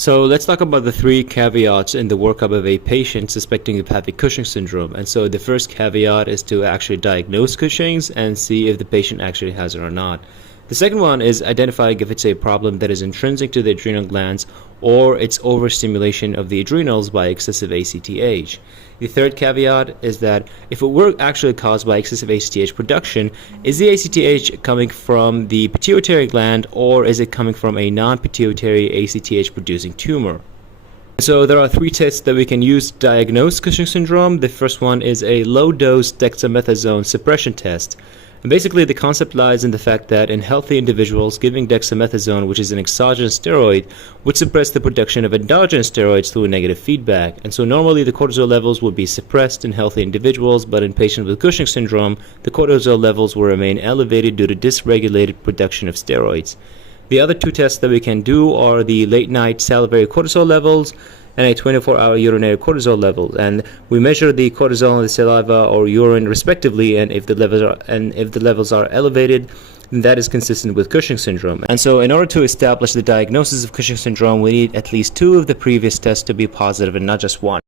So let's talk about the three caveats in the workup of a patient suspecting to have Cushing syndrome. And so the first caveat is to actually diagnose Cushing's and see if the patient actually has it or not. The second one is identifying if it's a problem that is intrinsic to the adrenal glands or it's overstimulation of the adrenals by excessive ACTH. The third caveat is that if it were actually caused by excessive ACTH production, is the ACTH coming from the pituitary gland or is it coming from a non-pituitary ACTH producing tumor? So there are three tests that we can use to diagnose Cushing syndrome. The first one is a low-dose dexamethasone suppression test. And basically, the concept lies in the fact that in healthy individuals, giving dexamethasone, which is an exogenous steroid, would suppress the production of endogenous steroids through negative feedback. And so normally the cortisol levels would be suppressed in healthy individuals, but in patients with Cushing syndrome, the cortisol levels will remain elevated due to dysregulated production of steroids. The other two tests that we can do are the late-night salivary cortisol levels and a 24-hour urinary cortisol level, and we measure the cortisol in the saliva or urine respectively, and if the levels are elevated, then that is consistent with Cushing syndrome. And so in order to establish the diagnosis of Cushing syndrome, we need at least two of the previous tests to be positive and not just one.